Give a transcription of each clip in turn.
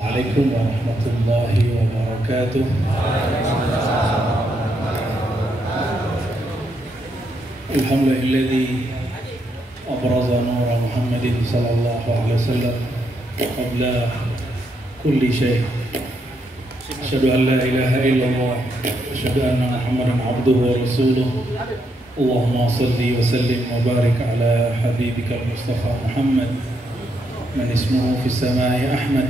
Assalamualaikum warahmatullahi wabarakatuh. Alhamdulillahilladzi abraza nura Muhammadin sallallahu alaihi wasallam qabla kulli syai'. Asyhadu an la ilaha illallah wa asyhadu anna Muhammadan abduhu wa rasuluh. Allahumma shalli wa sallim wa barik ala habibika al-Mustafa Muhammad man ismuhu fi samai Ahmad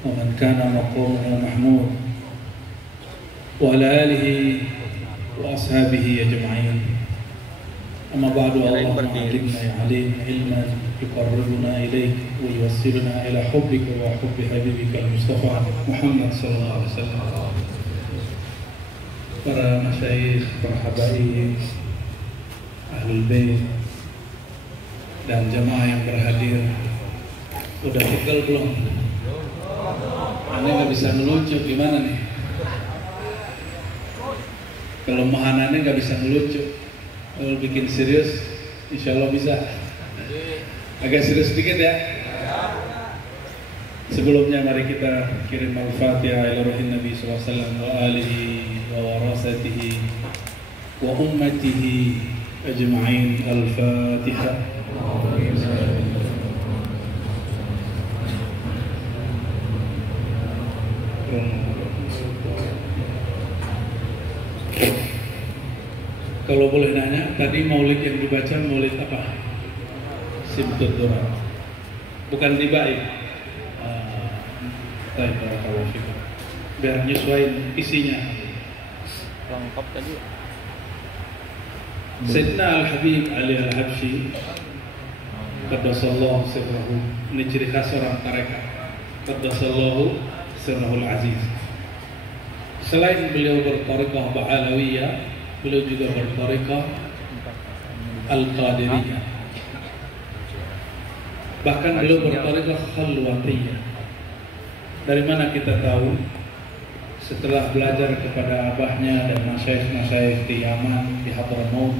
ومن كان مقامه محمود وعلى آله وأصحابه أجمعين. أما بعد، اللهم علمنا يا عليم علما يقربنا إليك ويوصلنا إلى حبك وحب حبيبك المصطفى محمد صلى الله عليه وسلم. Para masyayikh, para habaib, ahlul bait dan jamaah yang berhadir, udah tinggal belum? Aneh nggak bisa ngelucu, gimana nih? Kelemahan aneh nggak bisa ngelucu. Kalau bikin serius, insya Allah bisa. Agak serius sedikit ya. Sebelumnya mari kita kirim al-Fatihah ila ruhin Nabi sallallahu alaihi wasallam wa alihi wa warasatihi wa ummatihi ajma'in. Al-Fatihah. Kalau boleh nanya, tadi maulid yang dibaca maulid apa? Simtud Durar, bukan tibaik. Kalau biar nyesuaiin isinya. Lengkap tadi. Sayyidina Al-Habib Ali Al-Habsyi Qaddasallahu sirrahu, ini ciri khas orang tarekat. Qaddasallahu sirrahul aziz. Selain beliau bertariqah Ba'alawiyah, beliau juga bertariqah Al-Qadiriyah. Bahkan beliau bertariqah Khalwatiyah. Dari mana kita tahu? Setelah belajar kepada abahnya dan masyayikh-masyayikh di Yaman, di Hadramaut,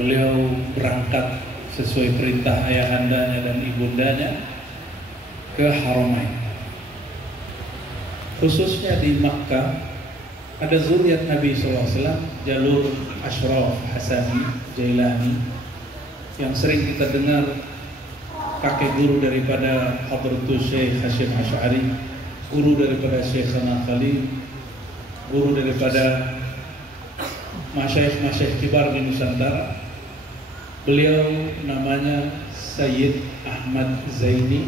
beliau berangkat sesuai perintah ayahandanya dan ibundanya ke Haramain. Khususnya di Makkah ada zuriat Nabi SAW, jalur Ashraf Hasani Jailani, yang sering kita dengar kakek guru daripada Hadratus Syekh Hashim Asy'ari, guru daripada Syekh Sana Khalil, guru daripada masyayikh kibar di Nusantara. Beliau namanya Sayyid Ahmad Zaini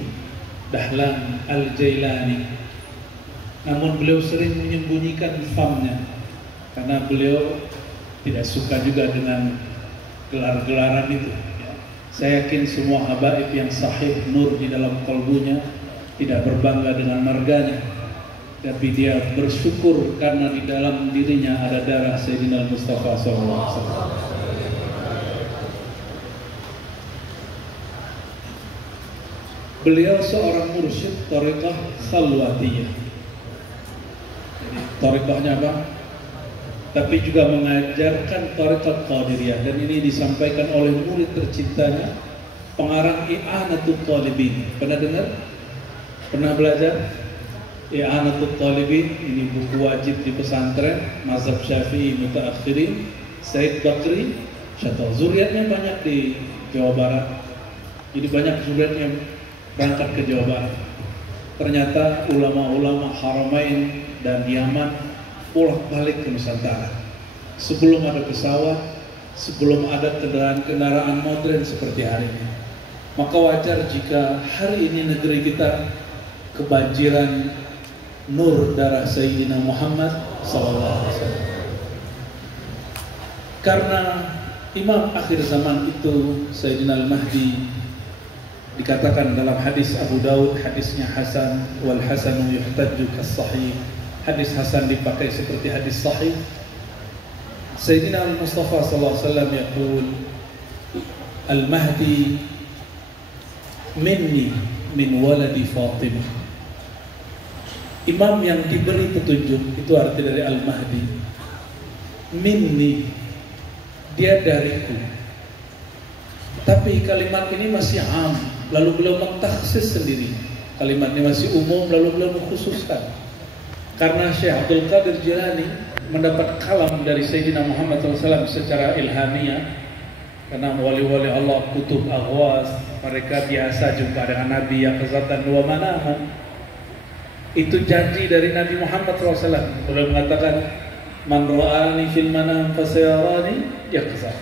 Dahlan Al-Jailani. Namun beliau sering menyembunyikan famnya karena beliau tidak suka juga dengan gelar-gelaran itu. Saya yakin semua habaib yang sahih nur di dalam kalbunya tidak berbangga dengan marganya, tapi dia bersyukur karena di dalam dirinya ada darah Sayyidina Mustafa SAW. Beliau seorang mursyid tariqah Khalwatiyah. Tariqahnya apa? Tapi juga mengajarkan tariqah Qadiriyah, dan ini disampaikan oleh murid tercintanya, pengarang I'anatul Talibin. Pernah dengar? Pernah belajar? I'anatul Talibin, ini buku wajib di pesantren mazhab Syafi'i mutaakhirin, Said Bakri Syatol. Zuriatnya banyak di Jawa Barat. Jadi banyak zuriatnya berangkat ke Jawa Barat. Ternyata ulama-ulama Haramain dan Yaman bolak-balik ke Nusantara. Sebelum ada pesawat, sebelum ada kendaraan modern seperti hari ini, maka wajar jika hari ini negeri kita kebanjiran nur darah Sayyidina Muhammad SAW. Karena imam akhir zaman itu Sayyidina Al-Mahdi, dikatakan dalam hadis Abu Daud, hadisnya Hasan, wal hasanu yuhtajju kas-sahih. Hadis Hasan dipakai seperti hadis sahih. Sayyidina Mustafa sallallahu alaihi wasallam yaqul, Al-Mahdi minni min waladi Fatimah. Imam yang diberi petunjuk, itu arti dari Al-Mahdi. Minni, dia dariku. Tapi kalimat ini masih am, lalu beliau mentakhsis sendiri. Kalimat ini masih umum lalu beliau mengkhususkan. Karena Syekh Abdul Qadir Jilani mendapat kalam dari Sayyidina Muhammad SAW secara ilhamiah. Karena wali-wali Allah kutub aghwas, mereka biasa jumpa dengan Nabi yang kezatan wa manaman. Itu janji dari Nabi Muhammad SAW. Beliau mengatakan, man ra'ani fil manam fasayarani yaqzah.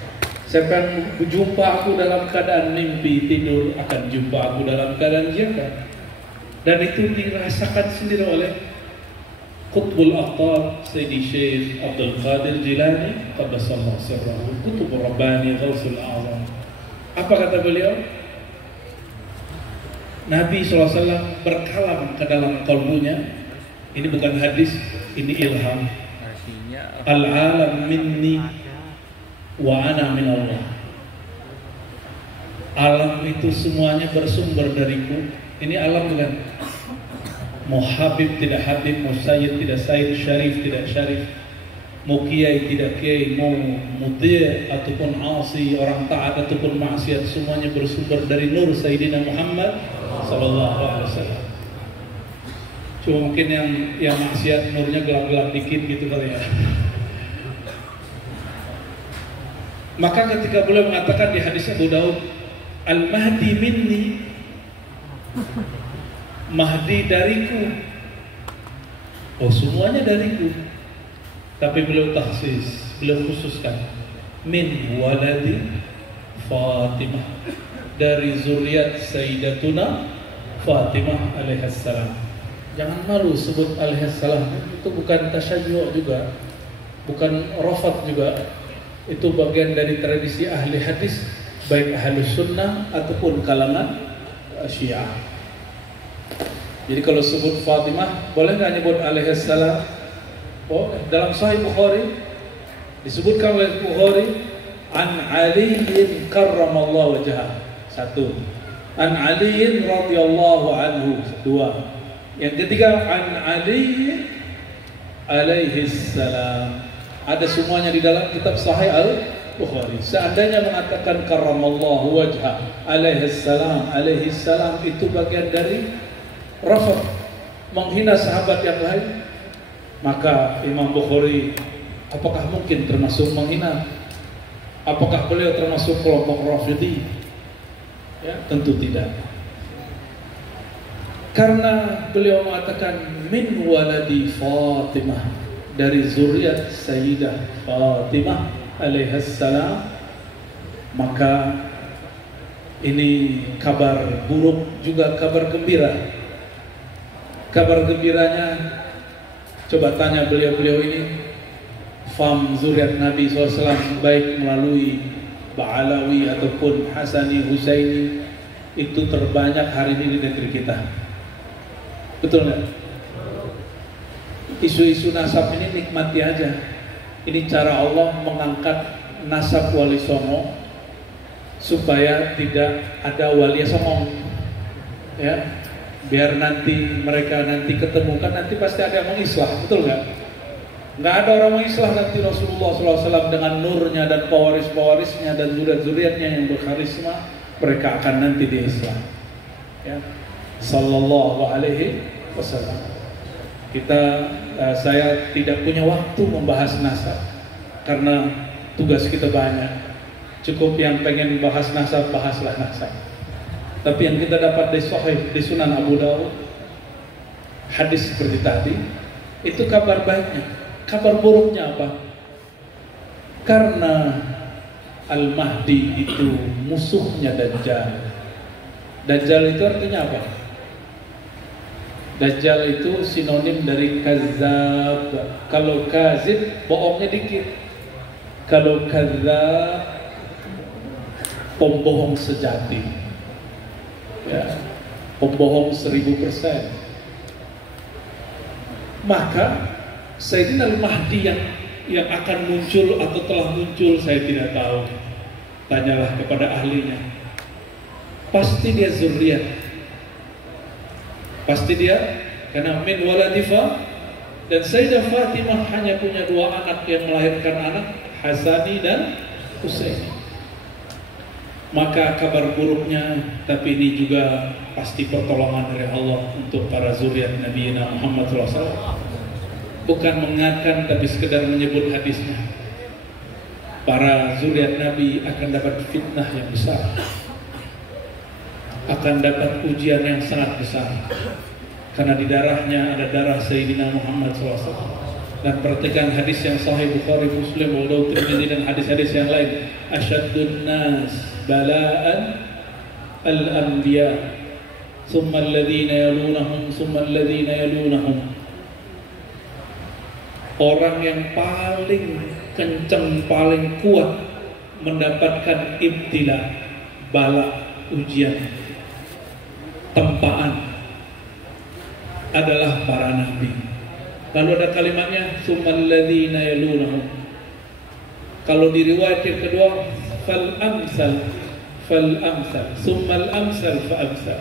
Siapa yang jumpa aku dalam keadaan mimpi tidur akan jumpa aku dalam keadaan jaga. Dan itu dirasakan sendiri oleh Qutbul Aqtab Sayyidi Syekh Abdul Qadir Jilani qaddasallahu sirrahu Qutbur Rabbani Ghawthul A'zam. Apa kata beliau? Nabi SAW berkalam ke dalam kalbunya. Ini bukan hadis, ini ilham. Al-alam minni wa ana min Allah. Alam itu semuanya bersumber dariku. Ini alam bukan? Mau Habib tidak Habib, mau Sayyid tidak Sayyid, Syarif tidak Syarif, mau Kiai tidak Kiai, mau Muti' ataupun Asi, orang taat ataupun maksiat, semuanya bersumber dari nur Sayyidina Muhammad Sallallahu Alaihi Wasallam. Cuma mungkin yang maksiat nurnya gelap-gelap dikit gitu kali ya. Maka ketika beliau mengatakan di hadis Abu Daud, Al-Mahdi minni, Mahdi dariku. Oh, semuanya dariku. Tapi beliau takhsis, beliau khususkan min waladi Fatimah, dari zuriat Sayyidatuna Fatimah alaihissalam. Jangan malu sebut alaihissalam. Itu bukan tasyayyu' juga, bukan rafat juga. Itu bagian dari tradisi ahli hadis, baik ahli sunnah ataupun kalangan Syiah. Jadi kalau sebut Fatimah, boleh nggak nyebut alaihissalam? Oh, dalam Sahih Bukhari disebutkan oleh Bukhari, an Aliin karramallahu wajhah. Satu, an Aliin radhiyallahu anhu. Dua, yang ketiga an Ali alaihissalam. Ada semuanya di dalam kitab Sahih Al-Bukhari. Seandainya mengatakan karramallahu wajhah alaihissalam itu bagian dari rafat, menghina sahabat yang lain, maka Imam Bukhari apakah mungkin termasuk menghina? Apakah beliau termasuk kelompok Rafidhi? Ya, tentu tidak. Karena beliau mengatakan min waladi Fatimah, dari zuriat Sayyidah Fatimah alaihissalam, maka ini kabar buruk juga kabar gembira. Kabar gembiranya, coba tanya beliau-beliau ini, fam zuriat Nabi SAW baik melalui Ba'alawi ataupun Hasani Husaini itu terbanyak hari ini di negeri kita. Betul nggak? Isu-isu nasab ini nikmati aja. Ini cara Allah mengangkat nasab Wali Songo supaya tidak ada Wali Songong, ya. Biar nanti mereka nanti ketemu, kan nanti pasti ada yang mengislah, betul nggak? Nggak ada orang mengislah nanti Rasulullah SAW dengan nurnya dan pewaris-pewarisnya dan zuriat-zuriatnya yang berkarisma, mereka akan nanti diislah. Ya, Sallallahu Alaihi Wasallam. Saya tidak punya waktu membahas nasab karena tugas kita banyak. Cukup yang pengen bahas nasab, bahaslah nasab. Tapi yang kita dapat di Sahih, di Sunan Abu Daud, hadis seperti tadi, itu kabar baiknya. Kabar buruknya apa? Karena Al-Mahdi itu musuhnya Dajjal. Dajjal itu artinya apa? Dajjal itu sinonim dari kazab. Kalau kazib, bohongnya dikit. Kalau kazab, pembohong sejati. Ya, pembohong 1000%. Maka Sayyidina Al-Mahdi yang akan muncul atau telah muncul, saya tidak tahu. Tanyalah kepada ahlinya. Pasti dia zuriat. Pasti dia, karena min waladifa, dan Sayyidah Fatimah hanya punya 2 anak yang melahirkan anak, Hasani dan Husaini. maka kabar buruknya, tapi ini juga pasti pertolongan dari Allah untuk para zuriat Nabi Muhammad SAW. Bukan mengingatkan, tapi sekedar menyebut hadisnya. Para zuriat Nabi akan dapat fitnah yang besar, akan dapat ujian yang sangat besar, karena di darahnya ada darah Sayyidina Muhammad SAW. Dan perhatikan hadis yang sahih Bukhari, Muslim, Abu Dawud, Tirmidzi dan hadis-hadis yang lain. Asyaddun nas bala'an al-anbiya, thumma alladhina yalunahum, thumma alladhina yalunahum. Orang yang paling kencang, paling kuat mendapatkan ibtila, bala, ujian, tempaan adalah para nabi. Lalu ada kalimatnya summal ladzina yalunahum. Kalau di riwayat yang kedua fal amsal summal amsal fa amsal.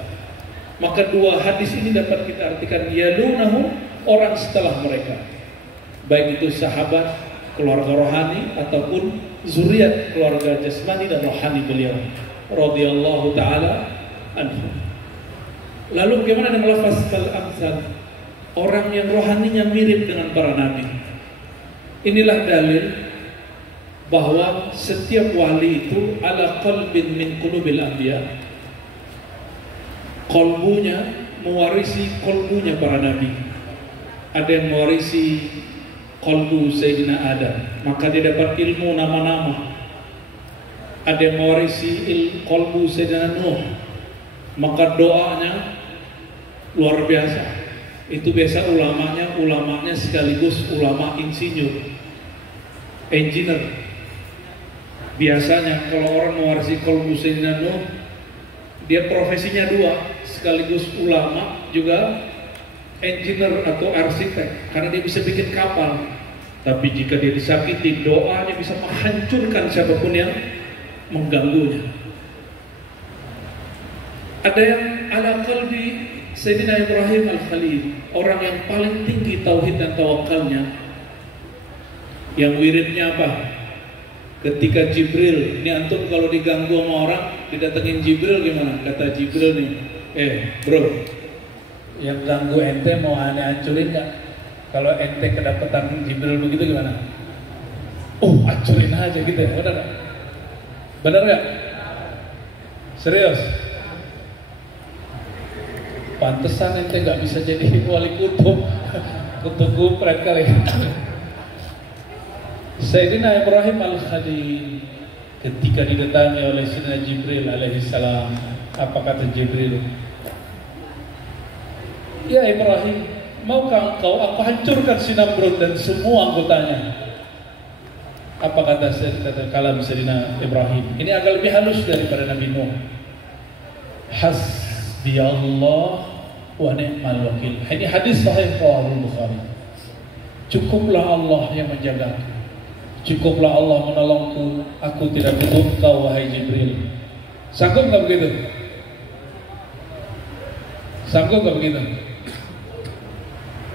Maka dua hadis ini dapat kita artikan yalunahum, orang setelah mereka, baik itu sahabat, keluarga rohani ataupun zuriat keluarga jasmani dan rohani beliau radhiyallahu taala anhu. Lalu bagaimana dengan lafaz fal amsal? Orang yang rohaninya mirip dengan para nabi. Inilah dalil bahwa setiap wali itu ala qalbin min qulubil anbiya. Qalbunya mewarisi qalbunya para nabi. Ada yang mewarisi qalbu Sayyidina Adam, maka dia dapat ilmu nama-nama. Ada yang mewarisi qalbu Sayyidina Nuh, maka doanya luar biasa. Itu biasa ulamanya sekaligus ulama engineer. Biasanya kalau orang mewarisi qalbu Sayyidina Nuh, dia profesinya dua, sekaligus ulama juga engineer atau arsitek, karena dia bisa bikin kapal. Tapi jika dia disakiti, doanya bisa menghancurkan siapapun yang mengganggunya. Ada yang ala qalbi Sayyidina Ibrahim Al-Khalil, orang yang paling tinggi tauhid dan tawakalnya. Yang wiridnya apa? Ketika Jibril, ini antum kalau diganggu sama orang, didatengin Jibril gimana? Kata Jibril nih, bro, yang ganggu ente mau aneh hancurin gak? Kalau ente kedapatan Jibril begitu gimana? Oh, hancurin aja gitu ya, bener gak? Bener gak? Serius? Pantesan ente gak bisa jadi wali kutub. Kutub gupret kali. Sayyidina Ibrahim Al-Khalil ketika didatangi oleh Sayyidina Jibril alaihissalam, apa kata Jibril? Ya Ibrahim, maukah engkau aku hancurkan si Namrud dan semua anggotanya? Apa kata kalam Sayyidina Ibrahim? Ini agak lebih halus daripada Nabi Nuh. Hasbiyallah wa ni'mal wakil. Ini hadis sahih riwayat Bukhari. Cukuplah Allah yang menjagaku, cukuplah Allah menolongku, aku tidak butuh kau wahai Jibril. Sanggup gak begitu? Sanggup gak begitu?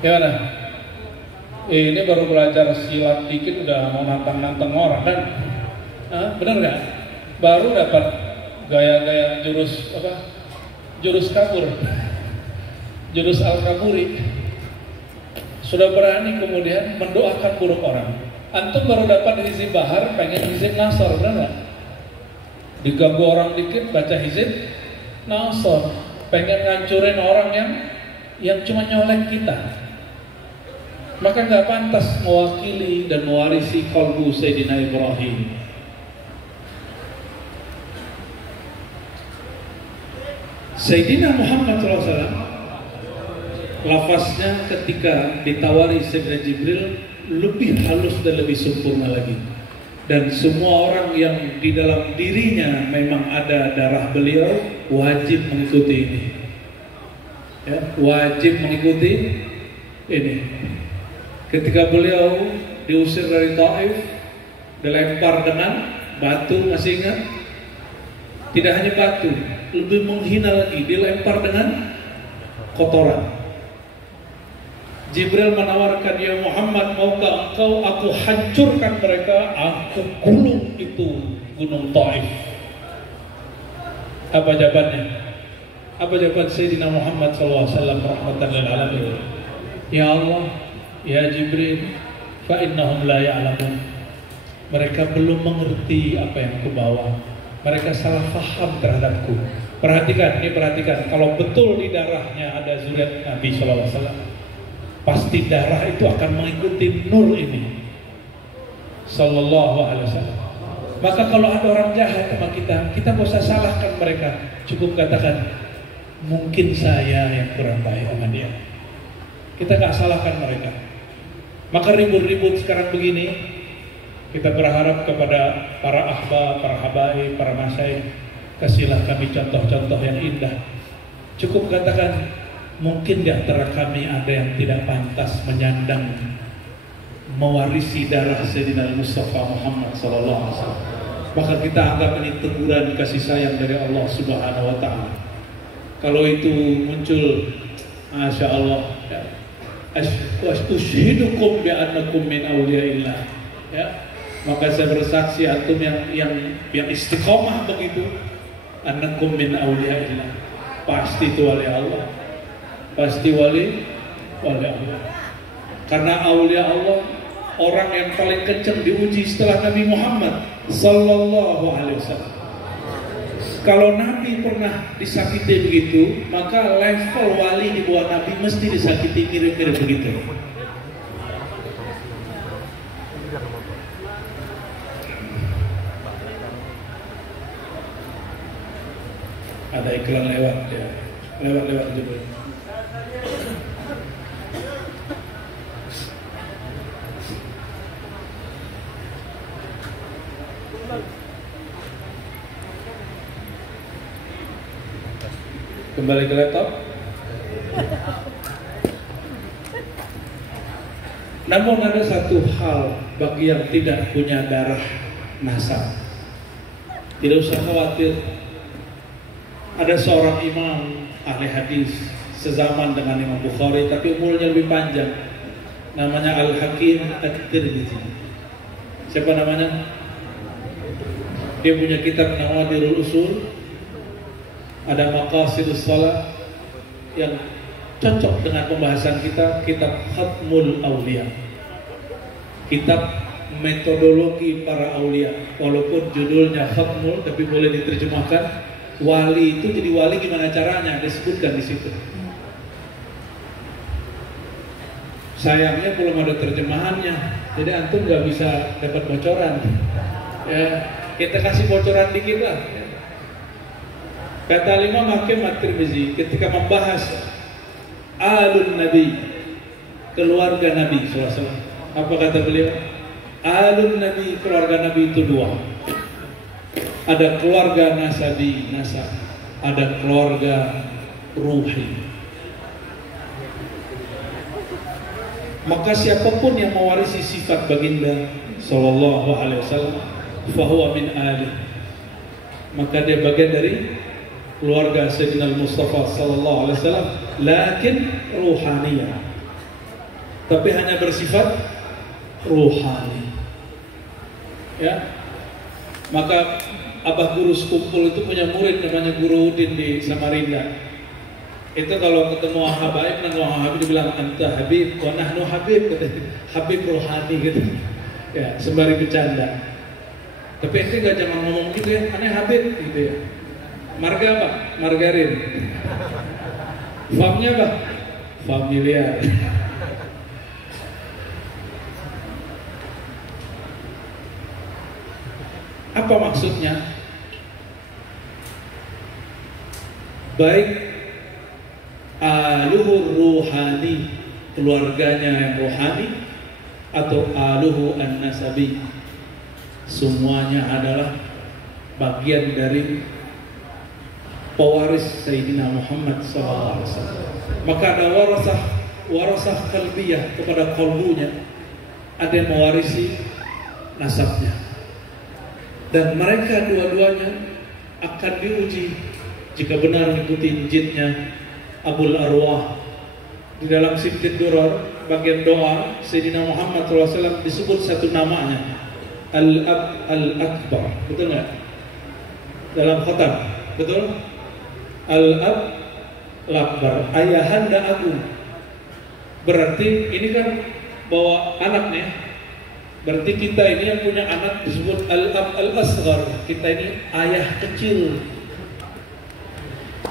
Gimana? Ini baru belajar silat dikit udah mau nantang-nantang orang kan? Benar gak? Baru dapat gaya-gaya jurus apa? Jurus kabur, jurus al-kaburi. Sudah berani kemudian mendoakan buruk orang. Antum baru dapat hizib bahar, pengen hizib nasr, benar nggak? Diganggu orang dikit baca hizib nasr, pengen ngancurin orang yang cuma nyolek kita. Maka nggak pantas mewakili dan mewarisi qalbu Sayyidina Ibrahim. Sayyidina Muhammad SAW, lafaznya ketika ditawari Sayyidina Jibril lebih halus dan lebih sempurna lagi. Dan semua orang yang di dalam dirinya memang ada darah beliau wajib mengikuti ini. Ya, wajib mengikuti ini. Ketika beliau diusir dari Taif, dilempar dengan batu, masih ingat? Tidak hanya batu, lebih menghina lagi, dilempar dengan kotoran. Jibril menawarkan, ya Muhammad, maukah engkau aku hancurkan mereka, aku gulung itu gunung Taif. Apa jawabannya? Apa jawaban Sayyidina Muhammad SAW rahmatan lil alamin? Ya Allah, ya Jibril, fa innahum la ya'lamun. Mereka belum mengerti apa yang aku bawa. Mereka salah faham terhadapku. Perhatikan, ini perhatikan. Kalau betul di darahnya ada zuriat Nabi SAW, pasti darah itu akan mengikuti nur ini Sallallahu Alaihi Wasallam. Maka kalau ada orang jahat sama kita gak usah salahkan mereka. Cukup katakan, mungkin saya yang kurang baik sama dia. Kita gak salahkan mereka. Maka ribut-ribut sekarang begini, kita berharap kepada para ahbab, para habaib, para masyaikh, kasihlah kami contoh-contoh yang indah. Cukup katakan, mungkin di antara kami ada yang tidak pantas menyandang, mewarisi darah Sayyidina Mustafa Muhammad sallallahu alaihi wasallam. Maka kita anggap ini teguran kasih sayang dari Allah Subhanahu wa taala. Kalau itu muncul, Masya Allah, ya, ushidukum bi annakum min awliyaillah, ya, maka saya bersaksi antum yang istiqomah begitu, annakum min awliyaillah, pasti itu wali Allah, pasti wali Allah. Karena awliya Allah orang yang paling kencang diuji setelah Nabi Muhammad Sallallahu Alaihi Wasallam. Kalau Nabi pernah disakiti begitu, maka level wali di bawah Nabi mesti disakiti mirip-mirip begitu. Ada iklan lewat ya, lewat juga. Kembali ke laptop. Namun ada satu hal bagi yang tidak punya darah nasab, tidak usah khawatir. Ada seorang imam ahli hadis sezaman dengan Imam Bukhari, tapi umurnya lebih panjang. Namanya Al-Hakim At-Tirmidzi. Siapa namanya? Dia punya kitab Nawadirul Usul. Ada Maqasidus Shalah yang cocok dengan pembahasan kita, kitab Khatmul Aulia, kitab metodologi para aulia. Walaupun judulnya Khatmul, tapi boleh diterjemahkan wali itu jadi wali gimana caranya, disebutkan di situ. Sayangnya belum ada terjemahannya, jadi antum nggak bisa dapat bocoran. Ya, kita kasih bocoran dikit lah. Kata Imam Hakim At-Tirmidzi ketika membahas alun Nabi, keluarga Nabi SAW, apa kata beliau? Alun Nabi, keluarga Nabi itu dua. Ada keluarga nasabi, nasab, ada keluarga ruhi. Maka siapapun yang mewarisi sifat baginda Sallallahu Alaihi Wasallam, fahuwa min alih, maka dia bagian dari keluarga Sayyidina Mustafa Sallallahu Alaihi Wasallam, lakin ruhaniyah, tapi hanya bersifat ruhani. Ya, maka Abah Guru Sekumpul itu punya murid namanya Guru Udin di Samarinda. Itu kalau ketemu habaib dan orang habib dibilang anta habib, wa nahnu habib, habib rohani gitu. Ya, sembari bercanda. Tapi ente gak jangan ngomong gitu ya, aneh habib gitu ya. Marga apa? Margarin. Famnya apa? Familiar. Apa maksudnya? Baik aluhu ruhani, keluarganya yang rohani, atau aluhu an-nasabi, semuanya adalah bagian dari pewaris Sayyidina Muhammad SAW. Maka ada warasah qalbiyah kepada kalbunya, ada yang mewarisi nasabnya, dan mereka dua-duanya akan diuji jika benar mengikuti jidnya Abul Arwah. Di dalam Simtid Duror bagian doa Sayyidina Muhammad SAW disebut satu namanya, Al-Ab Al-Akbar, betul nggak? Dalam khatam betul? Al-ab lakbar, ayahanda agung. Berarti ini kan bawa anaknya. Berarti kita ini yang punya anak disebut al-ab al-asghar. Kita ini ayah kecil.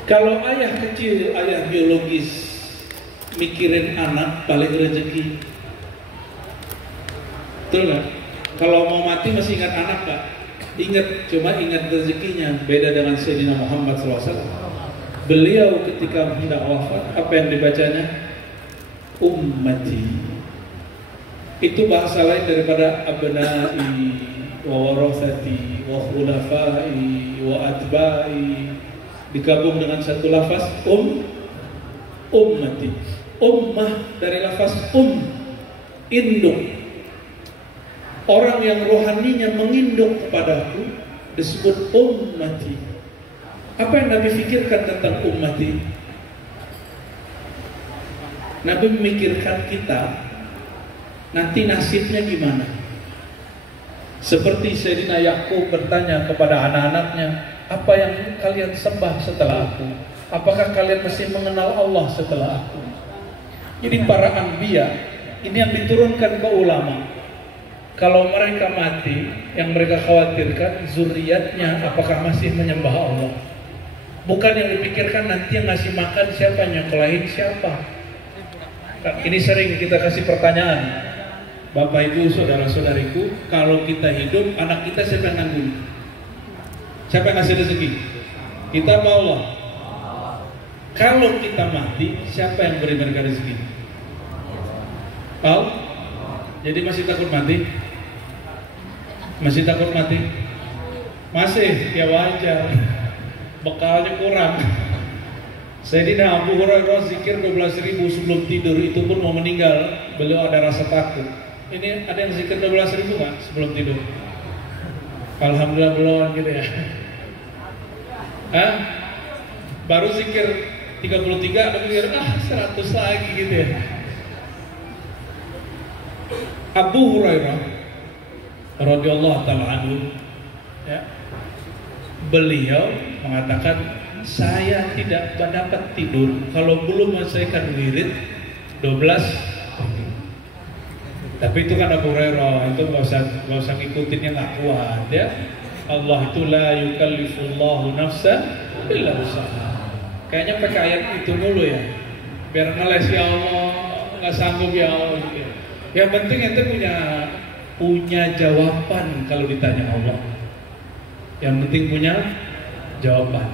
Kalau ayah kecil, ayah biologis, mikirin anak paling rezeki. Betul nggak? Kalau mau mati masih ingat anak nggak? Ingat, cuma ingat rezekinya. Beda dengan Sayyidina Muhammad SAW. Beliau ketika hendak wafat, apa yang dibacanya? Ummati. Itu bahasa lain daripada abnai, wa warathati, wa khulafai, wa atba'i. Digabung dengan satu lafaz ummati. Ummah dari lafaz induk. Orang yang rohaninya menginduk kepadaku disebut ummati. Apa yang Nabi fikirkan tentang ummati? Nabi memikirkan kita nanti nasibnya gimana. Seperti Sayyidina Yakub bertanya kepada anak-anaknya, apa yang kalian sembah setelah aku? Apakah kalian masih mengenal Allah setelah aku? Jadi para anbiya ini yang diturunkan ke ulama. Kalau mereka mati, yang mereka khawatirkan zuriatnya apakah masih menyembah Allah. Bukan yang dipikirkan nanti yang ngasih makan siapa, yang nyekolahin siapa. Ini sering kita kasih pertanyaan, Bapak Ibu, saudara-saudariku, kalau kita hidup, anak kita siapa yang nanggung? Siapa yang ngasih rezeki? Kita apa Allah? Kalau kita mati, siapa yang beri mereka rezeki? Allah. Jadi masih takut mati? Masih takut mati? Masih, ya wajar. Bekalnya kurang. Sayyidina Abu Hurairah zikir 12.000 sebelum tidur, itu pun mau meninggal, beliau ada rasa takut. Ini ada yang zikir 12.000 nggak sebelum tidur? Alhamdulillah belum gitu ya. Hah? Baru zikir 33, ada pikir 100 lagi gitu ya. Abu Hurairah radhiyallahu taala anhu, ya, beliau mengatakan, saya tidak dapat tidur kalau belum menyelesaikan wirid 12. Tapi itu kan Abu Hurairah, itu nggak usah ngikutinnya, nggak kuat ya. Allah itu la yukallifullahu nafsan illa usaha. Kayaknya pakai ayat itu dulu ya, biar ngeles ya Allah, nggak sanggup ya Allah gitu. Yang penting ente punya jawaban kalau ditanya Allah. Yang penting punya jawaban.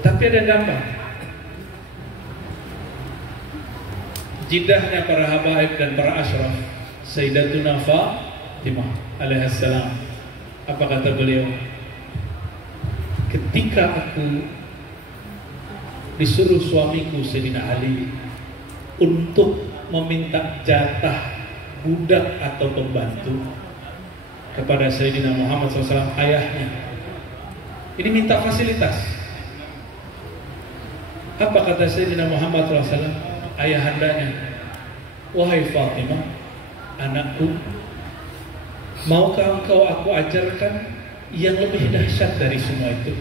Tapi ada gambar jidahnya para habaib dan para asyraf. Sayyidatuna Fatimah alaihissalam, apa kata beliau? Ketika aku disuruh suamiku Sayyidina Ali untuk meminta jatah budak atau pembantu kepada Sayyidina Muhammad SAW, ayahnya, ini minta fasilitas. Apa kata Sayyidina Muhammad SAW, ayahandanya? Wahai Fatimah, anakku, maukah engkau aku ajarkan yang lebih dahsyat dari semua itu?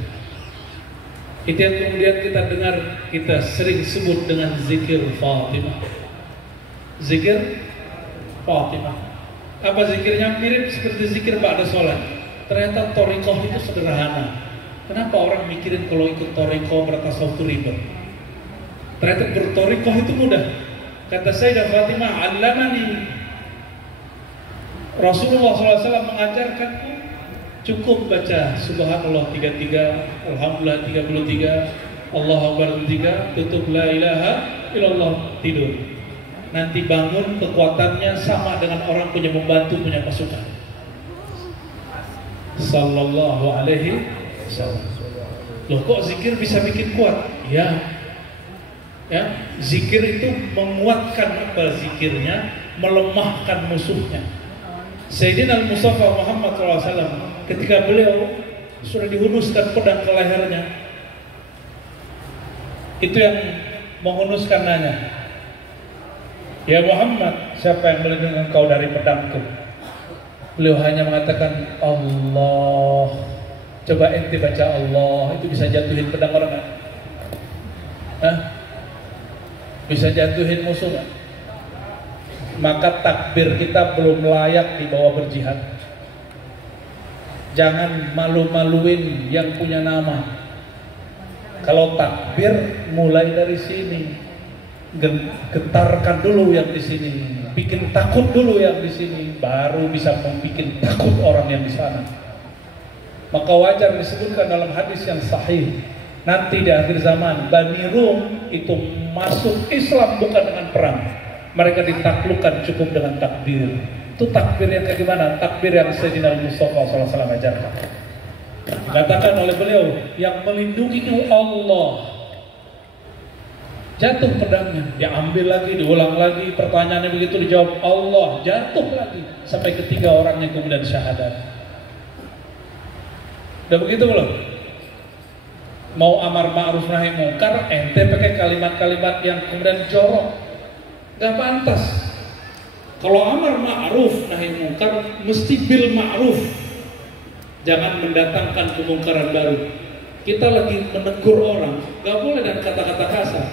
Itu yang kemudian kita dengar, kita sering sebut dengan zikir Fatimah. Zikir Fatimah. Apa zikirnya? Mirip seperti zikir ba'da sholat. Ternyata thariqah itu sederhana. Kenapa orang mikirin kalau ikut thariqah bertasawuf itu ribet? Ternyata berthariqah itu mudah. Kata Sayyidah Fatimah, allamani, Rasulullah SAW mengajarkanku, cukup baca Subhanallah 33, Alhamdulillah 33, Allahu Akbar 3, tutup la ilaha illallah, tidur. Nanti bangun kekuatannya sama dengan orang punya membantu, punya pasukan. Sallallahu alaihi wasallam. Loh, kok zikir bisa bikin kuat? Ya, zikir itu menguatkan apa zikirnya, melemahkan musuhnya. Sayyidina Al-Mustafa Muhammad SAW, ketika beliau sudah dihunuskan pedang ke lehernya, itu yang menghunuskan nanya, ya Muhammad, siapa yang melindungi engkau dari pedangku? Beliau hanya mengatakan Allah, Coba ente baca Allah, itu bisa jatuhin pedang orang nggak? Hah? Bisa jatuhin musuh nggak? Maka takbir kita belum layak dibawa berjihad. Jangan malu-maluin yang punya nama. Kalau takbir mulai dari sini, getarkan dulu yang di sini, bikin takut dulu yang di sini, baru bisa membuat takut orang yang di sana. Maka wajar disebutkan dalam hadis yang sahih, nanti di akhir zaman Bani Rum itu masuk Islam bukan dengan perang. Mereka ditaklukkan cukup dengan takbir. Itu takbir yang kayak gimana? Takbir yang Sayyidina Mustafa SAW ajarkan. Katakan oleh beliau, yang melindungi itu Allah. Jatuh pedangnya, dia ambil lagi, diulang lagi, pertanyaannya begitu dijawab Allah, jatuh lagi sampai ketiga orangnya kemudian syahadat. Udah begitu belum? Mau amar ma'ruf nahi mungkar, ente pakai kalimat-kalimat yang kemudian jorok, gak pantas. Kalau amar ma'ruf nahi mungkar mesti bil ma'ruf, jangan mendatangkan kemungkaran baru. Kita lagi menegur orang, gak boleh dengan kata-kata kasar,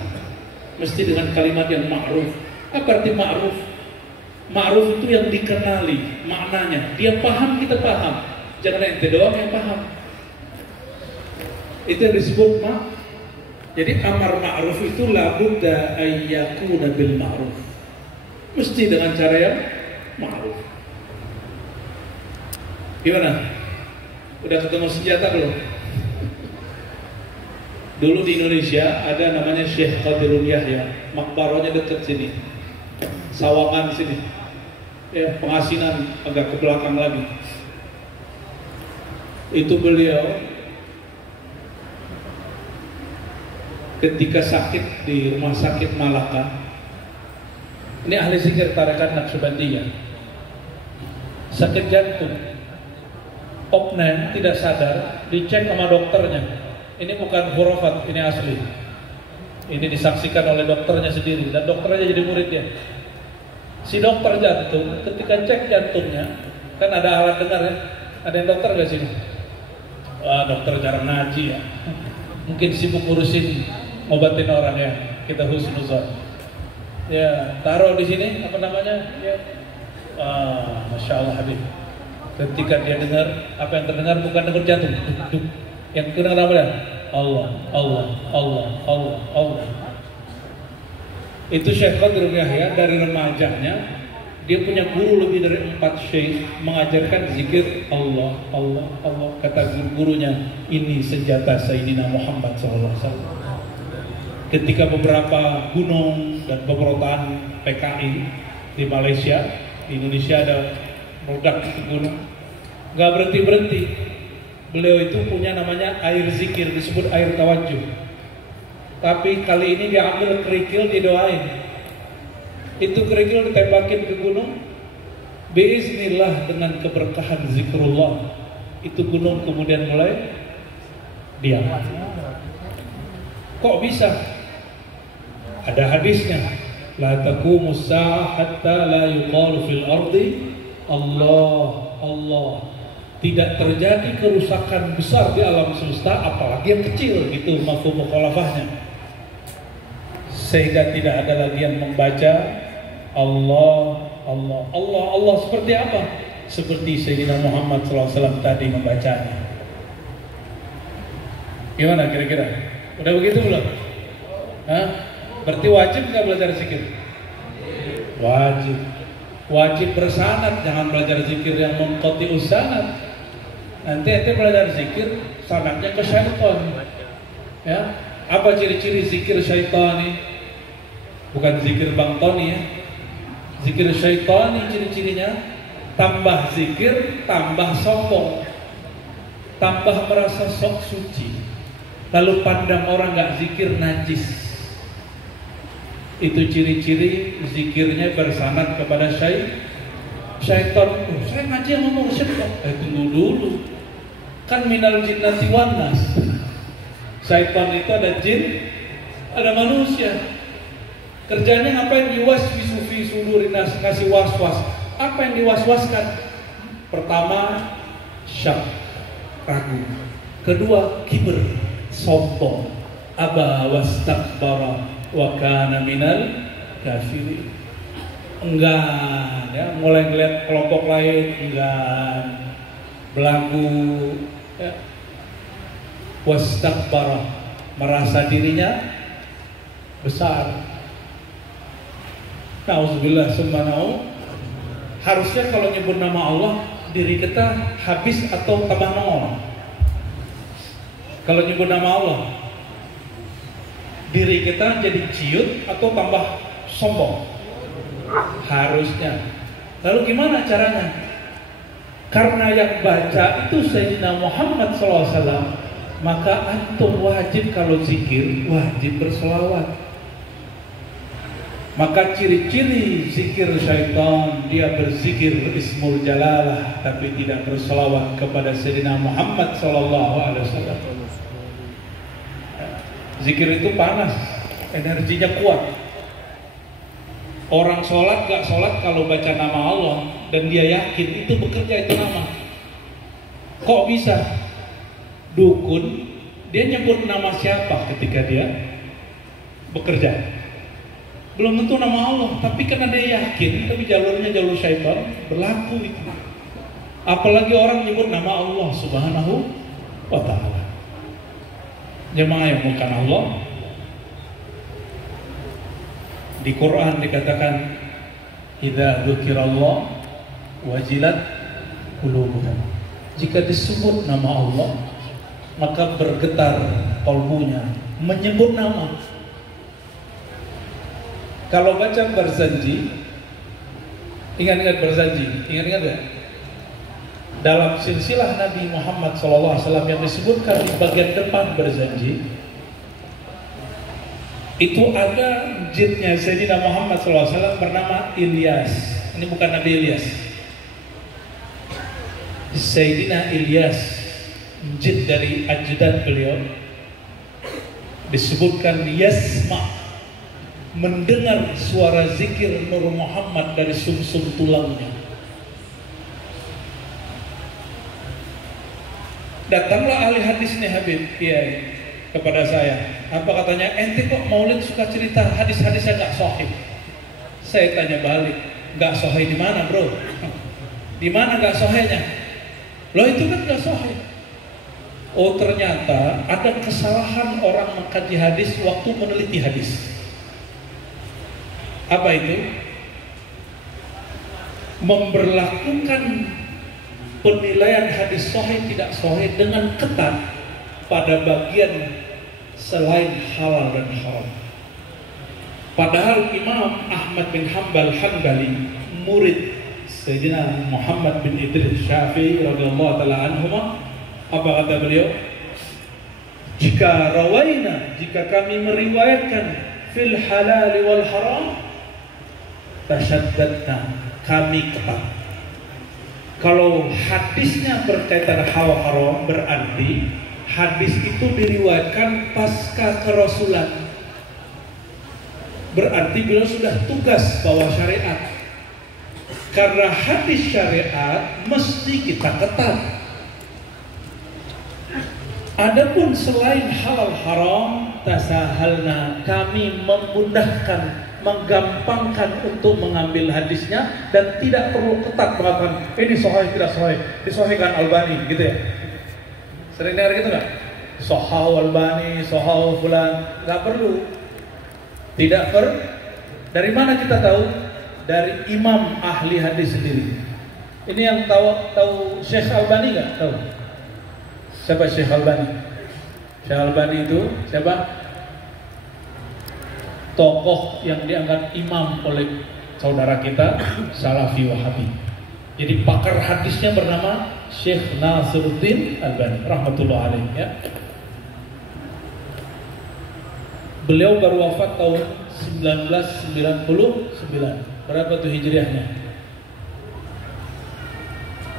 mesti dengan kalimat yang ma'ruf. Apa arti ma'ruf? Ma'ruf itu yang dikenali maknanya, dia paham, kita paham, jangan ente doang yang paham. Itu yang disebut Jadi amar ma'ruf itu labudda ayyakuna bil ma'ruf, mesti dengan cara yang ma'ruf. Gimana? Udah ketemu senjata belum? Dulu di Indonesia ada namanya Syekh Qadirul Yahya, makbarahnya dekat sini, Sawangan sini, ya, Pengasinan agak ke belakang lagi. Itu beliau ketika sakit di rumah sakit Malaka, ini ahli zikir tarekat Naqsyabandiyah, sakit jantung, opname, tidak sadar, dicek sama dokternya, ini bukan khurafat, ini asli, ini disaksikan oleh dokternya sendiri, dan dokternya jadi murid dia. Si dokter jantung ketika cek jantungnya, kan ada alat dengar ya, ada yang dokter gak sini? Wah, dokter jarang ngaji ya, mungkin sibuk ngurusin ngobatin orang ya, kita husnuzon. Ya, taruh di sini apa namanya? Ya. Masya Allah Habib. Ketika dia dengar, apa yang terdengar bukan dengar jantung, duk. Yang terdengar apa ya? Allah, Allah, Allah, Allah, Allah. Itu Syekh Qadirul Yahya dari remajanya, dia punya guru lebih dari 4 syekh mengajarkan zikir Allah, Allah, Allah. Kata gurunya, ini senjata Sayyidina Muhammad SAW. Ketika beberapa gunung dan pemberontakan PKI di Malaysia, di Indonesia ada meledak di gunung, nggak berhenti. Beliau itu punya namanya air zikir, disebut air tawajuh. Tapi kali ini dia ambil kerikil, didoain. Itu kerikil ditembakin ke gunung, biiznillah dengan keberkahan zikrullah, itu gunung kemudian mulai diam. Kok bisa? Ada hadisnya, la taqumus sa'ah hatta la yuqalu fil ardi Allah, Allah. Tidak terjadi kerusakan besar di alam semesta, apalagi yang kecil, gitu mafhum mukhalafahnya. Sehingga tidak ada lagi yang membaca Allah, Allah, Allah, Allah seperti apa? Seperti Sayyidina Muhammad SAW tadi membacanya. Gimana kira-kira? Udah begitu belum? Hah? Berarti wajib nggak belajar zikir? Wajib. Wajib bersanad, jangan belajar zikir yang mengkoti usanad. Nanti ente belajar zikir sanadnya ke syaitan. Ya, apa ciri-ciri zikir syaitani? Bukan zikir Bang Tony ya. Zikir syaitani ciri-cirinya tambah zikir, tambah sombong, tambah merasa sok suci, lalu pandang orang nggak zikir najis. Itu ciri-ciri zikirnya bersanad kepada syaitan. Saya ngaji ngomong siapa? Tunggu dulu, kan minal jinnati wan nas. Syaitan itu ada jin, ada manusia. Kerjanya ngapain? Yuwaswisu fi sudurin nas, ngasih was-was. Apa yang diwaswaskan? Pertama, syak, ragu. Kedua, kibr, sombong. Aba wastakbara wa kana minal kafirin. Enggan, ya, mulai ngeliat kelompok lain, enggan, belagu, ya. Wastakbara, merasa dirinya besar. Nauzubillah subhanahu. Harusnya kalau nyebut nama Allah, diri kita habis atau tambah nol. Kalau nyebut nama Allah, diri kita jadi ciut atau tambah sombong? Harusnya. Lalu gimana caranya? Karena yang baca itu Sayyidina Muhammad SAW, maka antum wajib kalau zikir, wajib berselawat. Maka ciri-ciri zikir syaitan, dia berzikir Ismul Jalalah tapi tidak berselawat kepada Sayyidina Muhammad SAW. Zikir itu panas, energinya kuat. Orang sholat gak sholat kalau baca nama Allah dan dia yakin itu bekerja itu nama. Kok bisa? Dukun dia nyebut nama siapa ketika dia bekerja? Belum tentu nama Allah, tapi karena dia yakin, tapi jalurnya jalur syaitan, berlaku itu. Apalagi orang nyebut nama Allah Subhanahu wa ta'ala. Jemaah yang bukan Allah, di Quran dikatakan idza dzukirallah wajilat qulubuhum. Jika disebut nama Allah, maka bergetar kalbunya, menyebut nama. Kalau baca Barzanji, ingat-ingat Barzanji, ingat-ingat ya? Dalam silsilah Nabi Muhammad SAW yang disebutkan di bagian depan Barzanji, itu ada jidnya Sayyidina Muhammad SAW bernama Ilyas. Ini bukan Nabi Ilyas, Sayyidina Ilyas, jid dari ajudan beliau, disebutkan yasma, mendengar suara zikir Nur Muhammad dari sumsum tulangnya. Datanglah ahli hadis nih Habib Kiai kepada saya. Apa katanya? Ente kok maulid suka cerita hadis-hadisnya gak sahih? Saya tanya balik, gak sahih di mana bro? Di mana gak sahihnya? Loh itu kan gak sahih. Oh ternyata ada kesalahan orang mengkaji hadis waktu meneliti hadis. Apa itu? Memberlakukan penilaian hadis sahih tidak sahih dengan ketat pada bagian selain halal dan haram. Padahal Imam Ahmad bin Hanbal Hanbali, murid Sayyidina Muhammad bin Idris Syafi'i radhiyallahu taala anhuma, apa kata beliau? Jika kami meriwayatkan fil halal wal haram, tashaddadna, kami ketat. Kalau hadisnya berkaitan halal haram, berarti hadis itu diriwayatkan pasca kerasulan. Berarti beliau sudah tugas bawa syariat. Karena hadis syariat mesti kita ketat. Adapun selain halal haram, tasahalna, kami memudahkan, menggampangkan untuk mengambil hadisnya dan tidak perlu ketat mengatakan ini sahih tidak sahih, disahihkan Albani gitu ya. Sering dengar gitu nggak? Sahih Albani, sahih fulan, nggak perlu. Dari mana kita tahu? Dari imam ahli hadis sendiri. Ini yang tahu Syekh Albani nggak? Tahu? Siapa Syekh Albani? Syekh Albani itu siapa? Tokoh yang dianggap imam oleh saudara kita Salafi Wahabi. Jadi pakar hadisnya bernama Syekh Nasiruddin Albani rahmatullah alaih ya. Beliau baru wafat tahun 1999. Berapa tuh hijriahnya?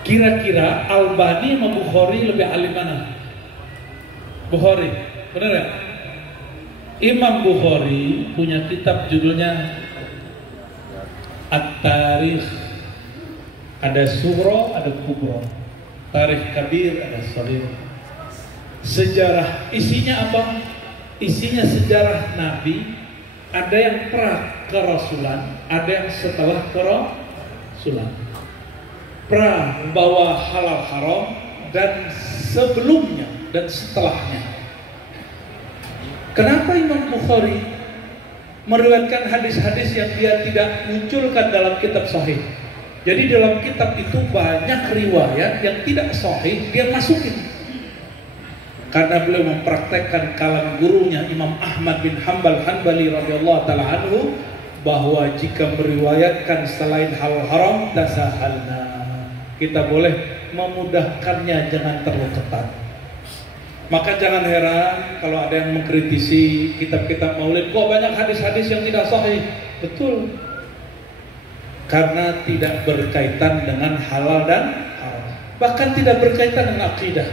Kira-kira Albani sama Bukhari lebih alim mana? Bukhari, benar ya? Imam Bukhari punya kitab judulnya At-Tarikh. Ada Sughra, ada Kubra. Tarikh Kabir, ada Shaghir. sejarah. Isinya apa? Isinya sejarah Nabi. Ada yang pra kerasulan, ada yang setelah kerasulan. Pra bawa halal haram, dan sebelumnya dan setelahnya. Kenapa Imam Bukhari meriwayatkan hadis-hadis yang dia tidak munculkan dalam kitab sahih? Jadi dalam kitab itu banyak riwayat yang tidak sahih dia masukin. Karena beliau mempraktekkan kalam gurunya Imam Ahmad bin Hanbali radhiyallahu taala anhu, bahwa jika meriwayatkan selain hal haram tasahalna, kita boleh memudahkannya, jangan terlalu ketat. Maka jangan heran kalau ada yang mengkritisi kitab-kitab maulid, kok banyak hadis-hadis yang tidak sahih. Betul, karena tidak berkaitan dengan halal dan haram, bahkan tidak berkaitan dengan akidah.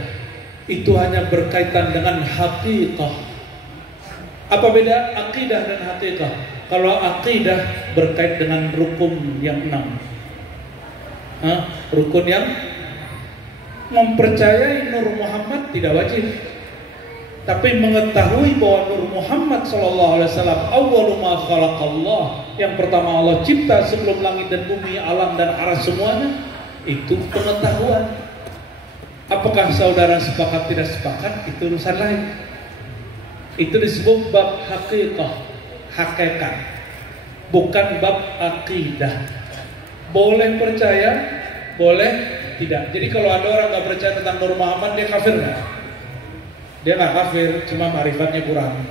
Itu hanya berkaitan dengan hakikat. Apa beda akidah dan hakikat? Kalau akidah berkait dengan rukun yang 6. Rukun yang mempercayai Nur Muhammad tidak wajib, tapi mengetahui bahwa Nur Muhammad SAW awwalu ma khalaqallah, yang pertama Allah cipta sebelum langit dan bumi, alam dan aras semuanya, itu pengetahuan. Apakah saudara sepakat tidak sepakat, itu urusan lain. Itu disebut bab hakikat, bukan bab akidah. Boleh percaya, boleh tidak. Jadi kalau ada orang nggak percaya tentang Nur Muhammad, dia kafir nggak? Dia nggak kafir, cuma ma'rifatnya kurang.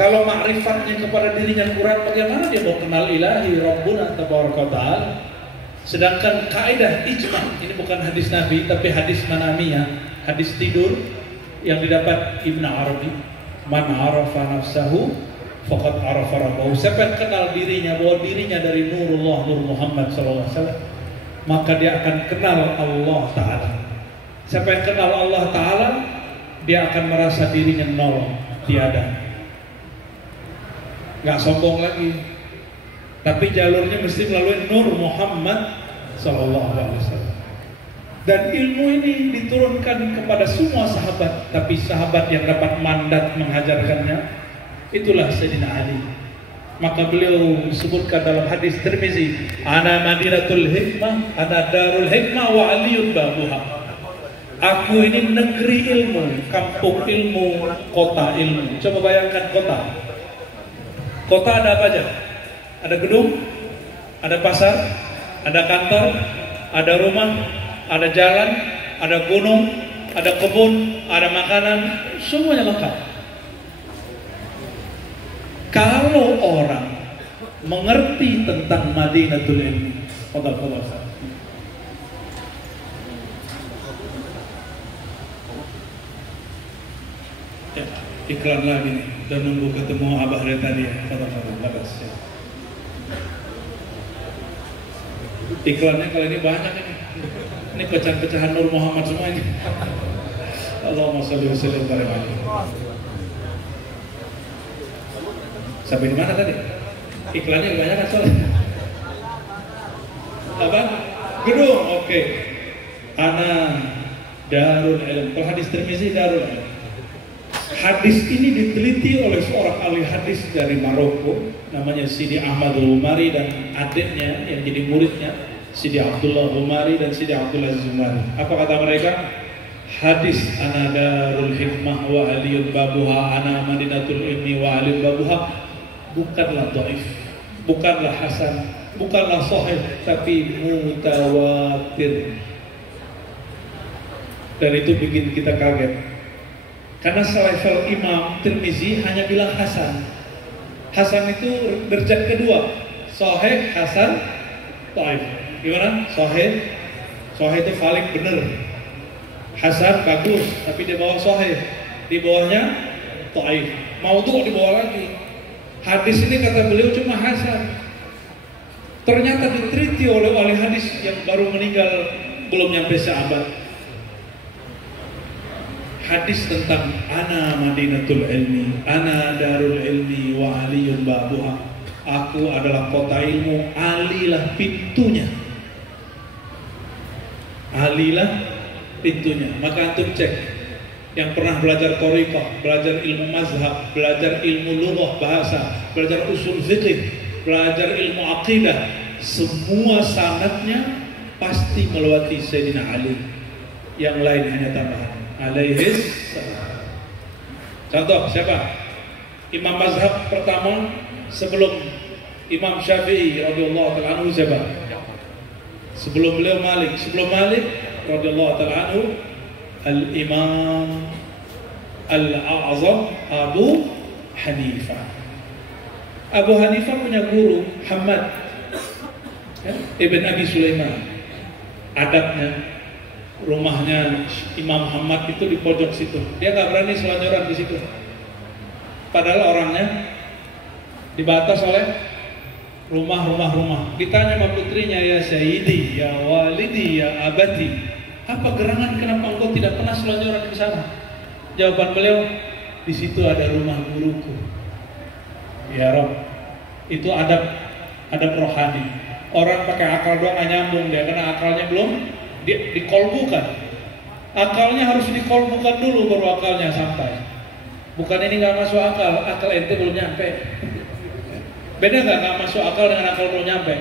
Kalau ma'rifatnya kepada dirinya kurang, bagaimana dia mau kenal ilahi Rabbuna tabaraka ta'ala? Sedangkan kaidah ijma, ini bukan hadis Nabi tapi hadis manamiyah, hadis tidur yang didapat Ibn Arabi, man arafa nafsahu faqad arafa rabbahu. Siapa yang kenal dirinya bahwa dirinya dari Nurullah, Nur Muhammad SAW, maka dia akan kenal Allah Ta'ala. Siapa yang kenal Allah Ta'ala, dia akan merasa dirinya nol, tiada, nggak sombong lagi. Tapi jalurnya mesti melalui Nur Muhammad SAW. Dan ilmu ini diturunkan kepada semua sahabat, tapi sahabat yang dapat mandat mengajarkannya itulah Sayyidina Ali. Maka beliau sebutkan dalam hadis Tirmizi, ana madinatul hikmah, ana darul hikmah wa aliyun babuha. Aku ini negeri ilmu, kampung ilmu, kota ilmu. Coba bayangkan kota. Kota ada apa aja? Ada gedung, ada pasar, ada kantor, ada rumah, ada jalan, ada gunung, ada kebun, ada makanan, semuanya lengkap. Kalau orang mengerti tentang Madinatul Ilmi, ya, iklan lagi nih, dan nunggu ketemu Abah dari tadi ya. Iklannya kali ini banyak ini. Ini pecahan-pecahan Nur Muhammad semua ini. Allahumma sholli wa sallim wa barik alaihi. Sampai di mana tadi? Iklannya banyak kan soalnya. Apa? Gedung, oke. Ana Darul Ilm. Kalau hadis Tirmizi Darul Ilm. Hadis ini diteliti oleh seorang ahli hadis dari Maroko, namanya Sidi Ahmad Al-Umari, dan adiknya yang jadi muridnya Sidi Abdullah Al-Umari dan Sidi Abdullah Az-Zumari. Apa kata mereka? Hadis ana darul hikmah wa aliyun babuha, ana madinatul ilmi wa aliyun babuha, bukanlah dhaif, bukanlah hasan, bukanlah sahih, tapi mutawatir. Dan itu bikin kita kaget. Karena selevel Imam Tirmizi hanya bilang hasan. Hasan itu derajat kedua. Sahih, hasan, dhaif. Gimana? Sahih itu paling benar. Hasan bagus, tapi di bawah sahih. Di bawahnya dhaif. Maudhu di bawah lagi. Hadis ini kata beliau cuma hasan. Ternyata diteliti oleh ahli hadis yang baru meninggal belum nyampe seabad. Hadis tentang ana madinatul ilmi, ana darul ilmi wa aliyun babuha. Aku adalah kota ilmu, alilah pintunya. Alilah pintunya. Maka antum cek yang pernah belajar thariqah, belajar ilmu mazhab, belajar ilmu lughah bahasa, belajar usul fikih, belajar ilmu aqidah, semua sanadnya pasti melewati Sayyidina Ali. Yang lain hanya tambahan. Alaihis salam. Contoh siapa? Imam mazhab pertama sebelum Imam Syafi'i radhiyallahu ta'ala anhu siapa? Sebelum beliau Malik. Sebelum Malik radhiyallahu ta'ala anhu Al-Imam Al-A'zam Abu Hanifah. Abu Hanifah punya guru Hamad Ibn Abi Sulaiman. Adabnya rumahnya Imam Hamad itu di pojok situ. Dia nggak berani selonjoran di situ. Padahal orangnya dibatas oleh rumah. Ditanya sama putrinya, ya Sayyidi, ya Walidi, ya Abadi, apa gerangan kenapa engkau tidak pernah selonjoran ke sana? Jawaban beliau, di situ ada rumah guruku. Ya Rob, itu adab rohani. Orang pakai akal doang nggak nyambung dia, karena akalnya belum dikolbukan. Akalnya harus dikolbukan dulu baru akalnya sampai. Bukan ini nggak masuk akal, akal ente belum nyampe. Beda nggak masuk akal dengan akal belum nyampe?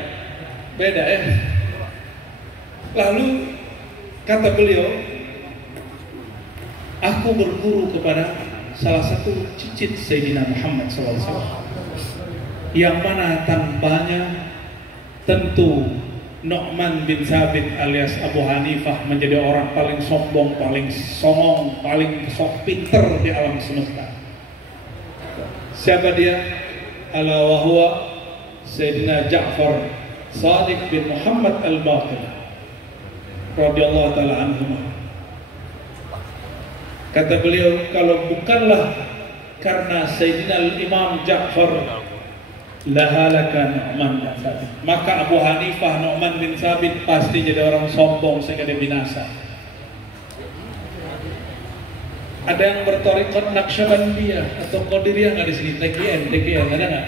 Beda ya. Lalu kata beliau, aku berguru kepada salah satu cicit Sayyidina Muhammad SAW, yang mana tanpanya tentu Nu'man bin Thabit alias Abu Hanifah menjadi orang paling sombong, paling songong, paling sok pinter di alam semesta. Siapa dia? Ala wa huwa Sayyidina Ja'far Sadiq bin Muhammad Al-Baqir radhiyallahu ta'ala anhu. Kata beliau, kalau bukanlah karena Sayyidina Imam Ja'far lahalaka Nu'man bin Thabit, maka Abu Hanifah Nu'man bin Thabit pasti jadi orang sombong sehingga dia binasa. Ada yang berthariqat Naqsyabandiyah atau Qadiriyah nggak di sini? TKN ada nggak?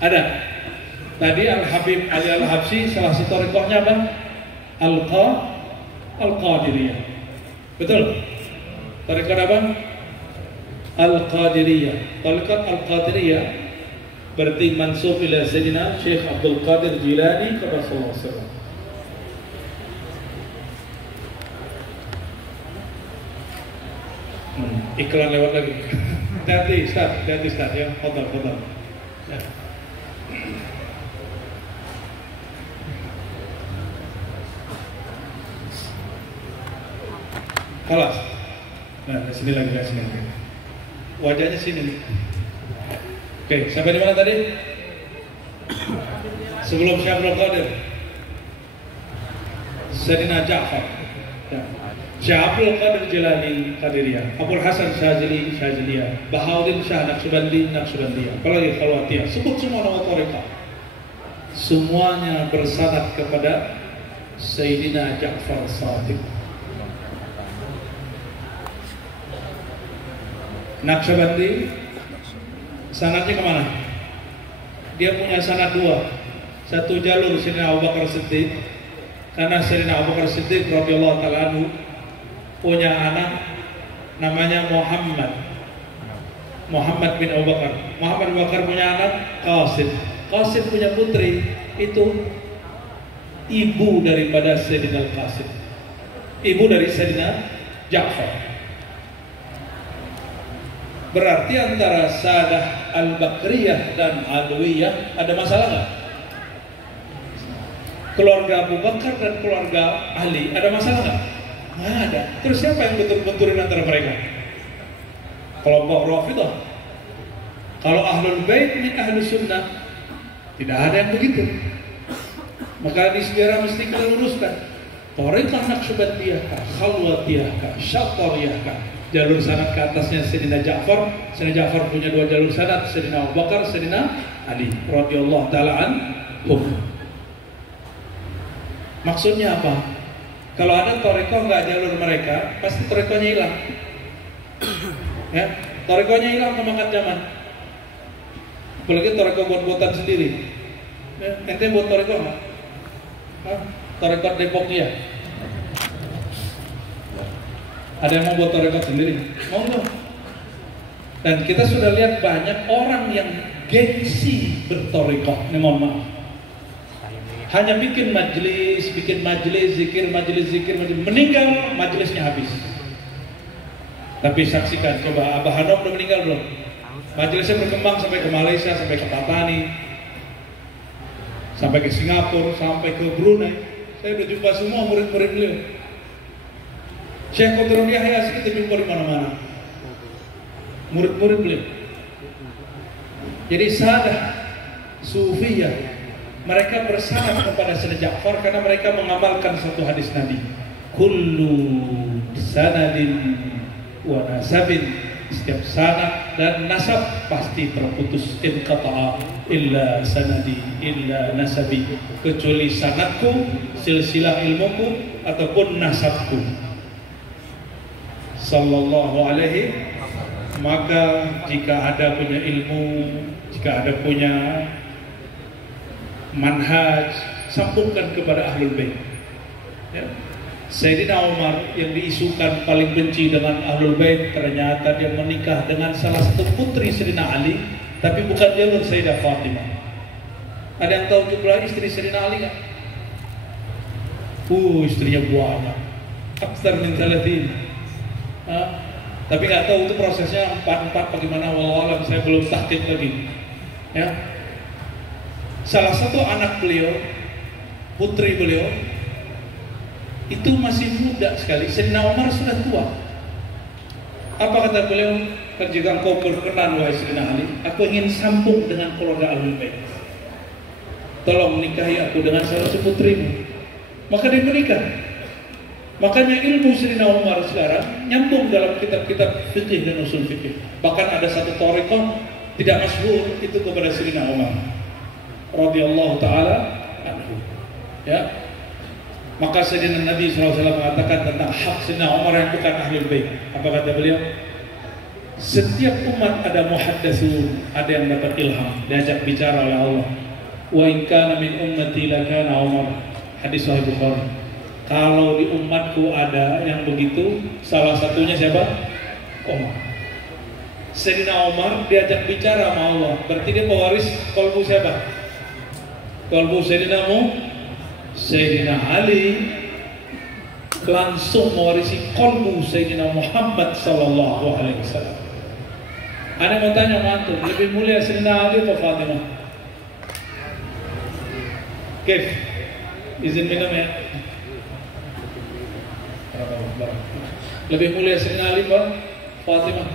Ada. Tadi Al-Habib Ali Al-Habsyi salah satu thariqahnya apa? Al-Qadiriyah. Betul? Thariqat apa? Al-Qadiriyah. Thariqat Al-Qadiriyah berarti mansub ila Sayyidina Syekh Abdul Qadir Jilani kepada Rasulullah SAW. Iklan lewat lagi. Hati-hati Ustaz, ya. Fadhal. Ya. Kalas. Nah, sini lagi. Wajahnya sini. Oke, sampai di mana tadi? Sebelum Syekh Abdul Qadir, Sayyidina Ja'far, Syekh Abdul Qadir Jilani Qadiriyah, Abul Hasan Syazili Syaziliyah, Bahauddin Syah Naqsyabandi Naqsyabandiyah, apalagi Khalwatiyah. Sebut semua nama thariqah. Semuanya bersanad kepada Sayyidina Ja'far Sadiq. Naqsyabandi sanadnya kemana? Dia punya sanad dua. Satu jalur Sayyidina Abu Bakar Siddiq, karena Sayyidina Abu Bakar Siddiq radhiyallahu ta'ala anhu punya anak namanya Muhammad bin Abu Bakar. Muhammad bin Abu Bakar punya anak Qasim punya putri, itu ibu daripada Sayyidina Qasim, ibu dari Sayyidina Ja'far. Berarti antara Sadah Al-Bakriyah dan Alwiyah ada masalah nggak? Keluarga Abu Bakar dan keluarga Ali ada masalah nggak? Nggak ada. Terus siapa yang bentur-benturin antara mereka? Kelompok Rafidhah. Kalau Ahlul Bait min Ahlus Sunnah, tidak ada yang begitu. Maka di sejarah mesti kita luruskan. Thariqah Naqsyabandiyah kah, Khalwatiyah kah, Syatariyah kah? Jalur sanad ke atasnya Sayyidina Ja'far. Sayyidina Ja'far punya dua jalur sanad, Sayyidina Abu Bakar, Sayyidina Ali radhiyallahu ta'ala anhum. Maksudnya apa? Kalau ada thariqah nggak jalur mereka, pasti thariqahnya hilang. Ya, thariqahnya hilang kemakan zaman. Apalagi thariqah buat-buatan sendiri. Ya, ente buat thariqah nggak? Thariqah Depokiyah. Ada yang mau buat tarekat sendiri? Mau nggak? Dan kita sudah lihat banyak orang yang gengsi bertarekat. Ini mohon maaf. Hanya bikin majelis, zikir, meninggal, majelisnya habis. Tapi saksikan, coba Abah Hanom udah meninggal belum? Majelisnya berkembang sampai ke Malaysia, sampai ke Patani, sampai ke Singapura, sampai ke Brunei. Saya udah jumpa semua murid-murid beliau. Syekh Qadirul Yahya kita jumpa di mana-mana. Murid-murid beliau. Jadi sadah Sufiyah, mereka bersandar kepada Sayyidina Ja'far karena mereka mengamalkan satu hadis Nabi. Kullu sanadin wa nasabin, setiap sanad dan nasab pasti terputus. Inqata'a illa sanadi illa nasabi, kecuali sanadku, silsilah ilmuku ataupun nasabku. Sallallahu alaihi. Maka jika ada punya ilmu, jika ada punya manhaj, sambungkan kepada Ahlul Bait. Ya. Sayyidina Umar yang diisukan paling benci dengan Ahlul Bait, ternyata dia menikah dengan salah satu putri Sayyidina Ali, tapi bukan jalur Sayyidah Fatimah. Ada yang tahu jumlah istri Sayyidina Ali kan? Istrinya banyak, aktsar min 30. Tapi nggak tahu itu prosesnya 4 bagaimana, wallah alam, saya belum tahqiq lagi. Ya. Salah satu anak beliau, putri beliau, itu masih muda sekali. Sayyidina Umar sudah tua. Apa kata beliau? Kan jika engkau berkenan wahai Sayyidina Ali, aku ingin sambung dengan keluarga Ahlul Bait. Tolong nikahi aku dengan salah satu putrimu. Maka dia menikah. Makanya ilmu Sayyidina Umar sekarang nyambung dalam kitab-kitab fikih dan usul fikih. Bahkan ada satu thariqah tidak masyhur itu kepada Sayyidina Umar radhiyallahu taala anhu. Ya. Maka Sayyidina Nabi SAW mengatakan tentang hak Sayyidina Umar yang bukan Ahlul Bait. Apa kata beliau? Setiap umat ada muhaddatsun, ada yang dapat ilham, diajak bicara oleh Allah. Wa in kana min ummati lakana Umar. Hadis Sahih Bukhari. Kalau di umatku ada yang begitu, salah satunya siapa? Umar. Sayyidina Umar diajak bicara sama Allah, berarti dia pewaris kolbu siapa? Kolbu Sayyidina Ali, langsung mewarisi kolbu Sayyidina Muhammad sallallahu alaihi wasallam. Ada mau tanya mantu, lebih mulia Sayyidina Ali atau Fatimah? Kif? Izin minum ya. Lebih mulia Sayyidina Ali apa Fatimah?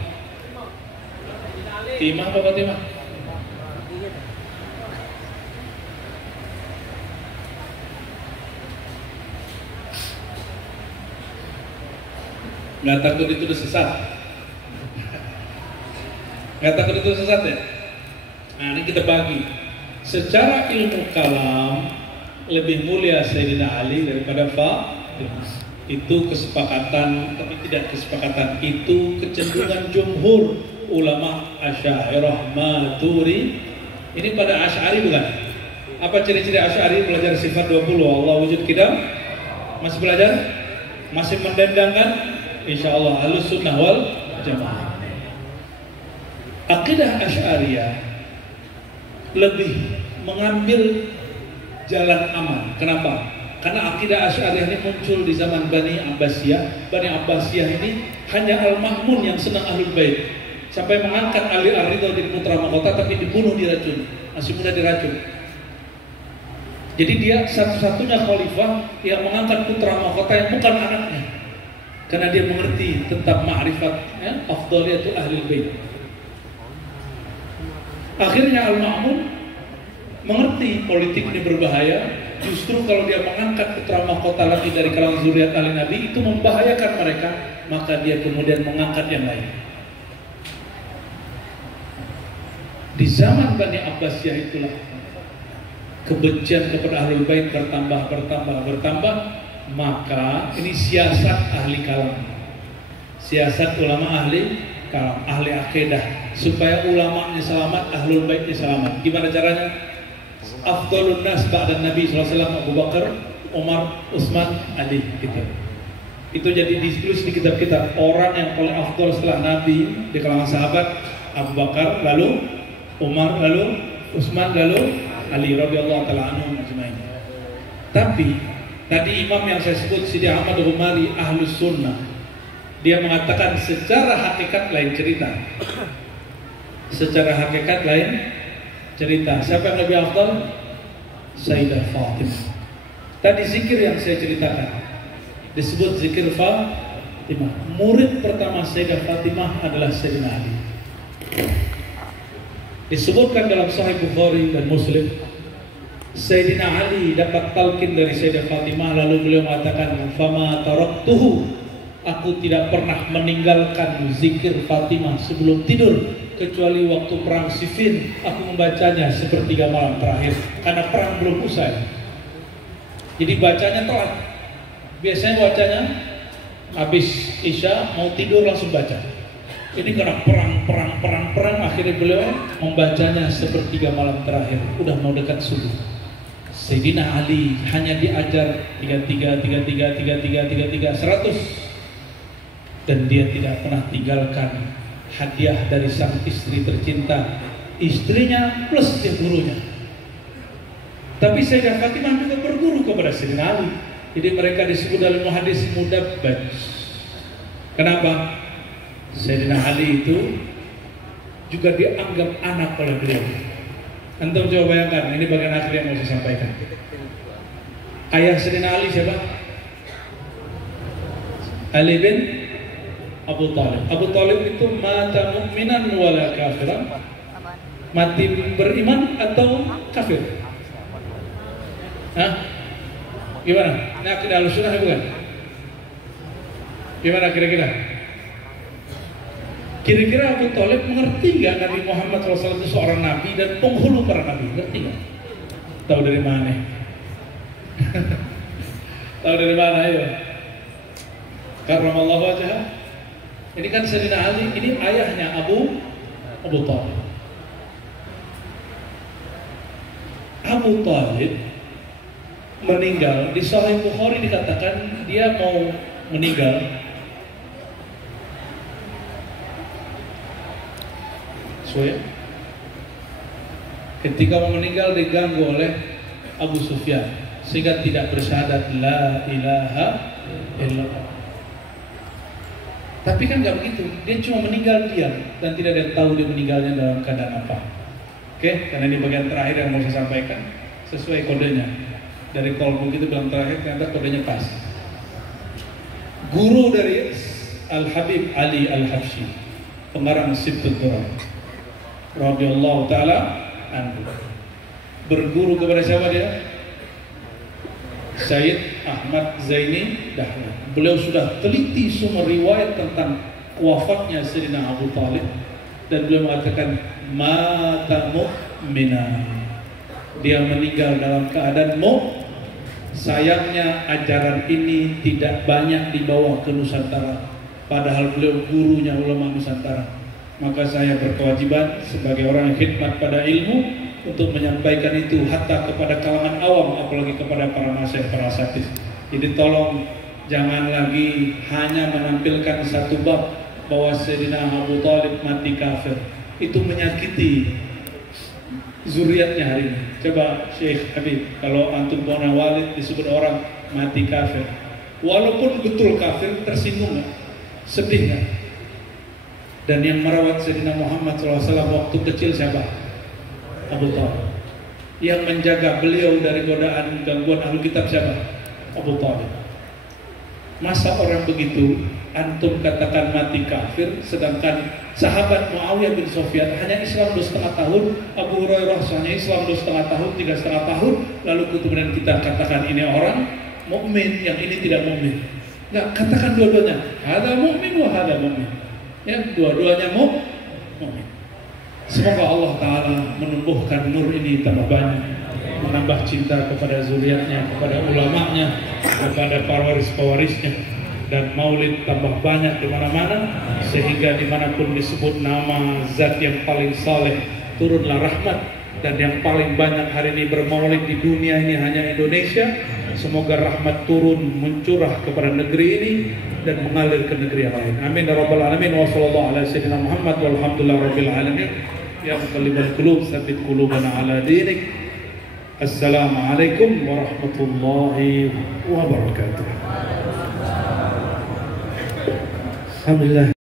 Timah apa Fatimah? Nggak takut itu sesat? Nggak takut itu sesat ya? Nah ini kita bagi. Secara ilmu kalam lebih mulia Sayyidina Ali daripada Fatimah. Itu kesepakatan, tapi tidak kesepakatan, itu kecenderungan jumhur ulama Asy'ariyah Maturidi. Ini pada Asy'ari bukan? Apa ciri-ciri Asy'ari? Belajar sifat 20 Allah wujud qidam. Masih belajar? Masih mendendangkan? Insyaallah Ahlus Sunnah wal Jamaah. Akidah Asy'ariyah lebih mengambil jalan aman. Kenapa? Karena akidah Asy'ariyah ini muncul di zaman Bani Abbasiyah. Bani Abbasiyah ini hanya Al-Ma'mun yang senang Ahlul Bait. Sampai mengangkat Ali Ar-Ridha jadi putra mahkota, tapi dibunuh, diracun. Masih muda diracun. Jadi dia satu-satunya khalifah yang mengangkat putra mahkota yang bukan anaknya. Karena dia mengerti tentang ma'rifat, ya, afdaliyatul Ahlul Bait. Akhirnya Al-Ma'mun mengerti politik ini berbahaya. Justru kalau dia mengangkat putra mahkota lagi dari kalangan zuriat ahli Nabi, itu membahayakan mereka, maka dia kemudian mengangkat yang lain. Di zaman Bani Abbasiyah itulah kebencian kepada Ahlul Bait bertambah, maka ini siasat ahli kalam, siasat ulama ahli kalam, ahli akidah, supaya ulamanya selamat, Ahlul Baitnya selamat. Gimana caranya? Afdalun nas ba'da Nabi SAW Abu Bakar, Umar, Utsman, Ali gitu. Itu jadi ditulis di kitab-kitab orang yang paling afdal setelah Nabi di kalangan sahabat, Abu Bakar, lalu Umar, lalu Utsman, lalu Ali radhiyallahu taala anhum ajmain. Tapi tadi imam yang saya sebut Sidi Ahmad Ghumari Ahlus Sunnah, dia mengatakan secara hakikat lain cerita. Secara hakikat lain cerita. Siapa yang lebih afdal? Sayyidah Fatimah. Tadi zikir yang saya ceritakan disebut zikir Fatimah. Murid pertama Sayyidah Fatimah adalah Sayyidina Ali. Disebutkan dalam Sahih Bukhari dan Muslim, Sayyidina Ali dapat talqin dari Sayyidah Fatimah, lalu beliau mengatakan, "Fama taraktuhu," aku tidak pernah meninggalkan zikir Fatimah sebelum tidur, kecuali waktu perang Siffin aku membacanya sepertiga malam terakhir, karena perang belum usai. Jadi bacanya telat. Biasanya bacanya habis Isya mau tidur langsung baca. Ini karena perang, akhirnya beliau membacanya sepertiga malam terakhir, udah mau dekat subuh. Sayyidina Ali hanya diajar 33 100, dan dia tidak pernah tinggalkan hadiah dari sang istri tercinta, istrinya plus dia gurunya. Tapi Sayyidah Fatimah juga berguru kepada Sayyidina Ali. Jadi mereka disebut dalam hadis mudabbaj. Kenapa? Sayyidina Ali itu juga dianggap anak oleh beliau. Antum coba bayangkan, ini bagian akhir yang mau saya sampaikan. Ayah Sayyidina Ali siapa? Ali bin Abu Talib. Abu Talib itu mata mukminan wala kafiran. Mati beriman atau kafir? Hah? Gimana? Ini akidah Ahlussunnah bukan? Gimana kira-kira? Kira-kira Abu Talib mengerti nggak Nabi Muhammad SAW itu seorang nabi dan penghulu para nabi? Ngerti nggak? Tahu dari mana? Tahu dari mana ya? Karramallahu wajhah. Ini kan Sayyidina Ali, ini ayahnya Abu Talib. Abu Talib meninggal, di Sahih Bukhari dikatakan dia mau meninggal ketika mau meninggal diganggu oleh Abu Sufyan sehingga tidak bersyahadat la ilaha illallah. Tapi kan nggak begitu, dia cuma meninggal diam dan tidak ada yang tahu dia meninggalnya dalam keadaan apa. Oke, karena ini bagian terakhir yang mau saya sampaikan sesuai kodenya. Dari kolom itu bilang terakhir, ternyata kodenya pas. Guru dari Al-Habib Ali Al-Habsyi, pengarang Sibtul Quran radhiyallahu taala anhu, berguru kepada siapa dia? Sayyid Ahmad Zaini Dahlan. Beliau sudah teliti semua riwayat tentang wafatnya Sayyidina Abu Talib, dan beliau mengatakan mata mu'minan, dia meninggal dalam keadaan Sayangnya ajaran ini tidak banyak dibawa ke Nusantara, padahal beliau gurunya ulama Nusantara. Maka saya berkewajiban sebagai orang yang khidmat pada ilmu untuk menyampaikan itu hatta kepada kalangan awam, apalagi kepada para masyayikh, para asatidz. Jadi tolong jangan lagi hanya menampilkan satu bab bahwa Sayyidina Abu Talib mati kafir. Itu menyakiti zuriatnya hari ini. Coba Syekh Habib, kalau antum Bona Walid disebut orang mati kafir, walaupun betul kafir, tersinggung nggak? Sedih nggak? Dan yang merawat Sayyidina Muhammad SAW waktu kecil siapa? Abu Talib. Yang menjaga beliau dari godaan gangguan ahlu kitab siapa? Abu Talib. Masa orang begitu antum katakan mati kafir, sedangkan sahabat Muawiyah bin Sufyan hanya Islam 2,5 tahun, Abu Hurairah hanya Islam 2,5 tahun, 3,5 tahun, lalu kemudian kita katakan ini orang mukmin, yang ini tidak mukmin. Nggak, katakan dua-duanya, hada mukmin wa hada mukmin. Ya, dua-duanya mukmin. Semoga Allah Ta'ala menumbuhkan nur ini tambah banyak, menambah cinta kepada zuriatnya, kepada ulamanya, kepada pewaris-pewarisnya, dan maulid tambah banyak di mana-mana, sehingga dimanapun disebut nama zat yang paling saleh turunlah rahmat. Dan yang paling banyak hari ini bermaulid di dunia ini hanya Indonesia, Semoga rahmat turun mencurah kepada negeri ini dan mengalir ke negeri yang lain. Amin ya rabbal alamin. Wa sallallahu ala sayyidina Muhammad walhamdulillahi rabbil alamin. Ya muqallibal qulub tsabbit qulubana ala dinik. Assalamualaikum warahmatullahi wabarakatuh. Alhamdulillah.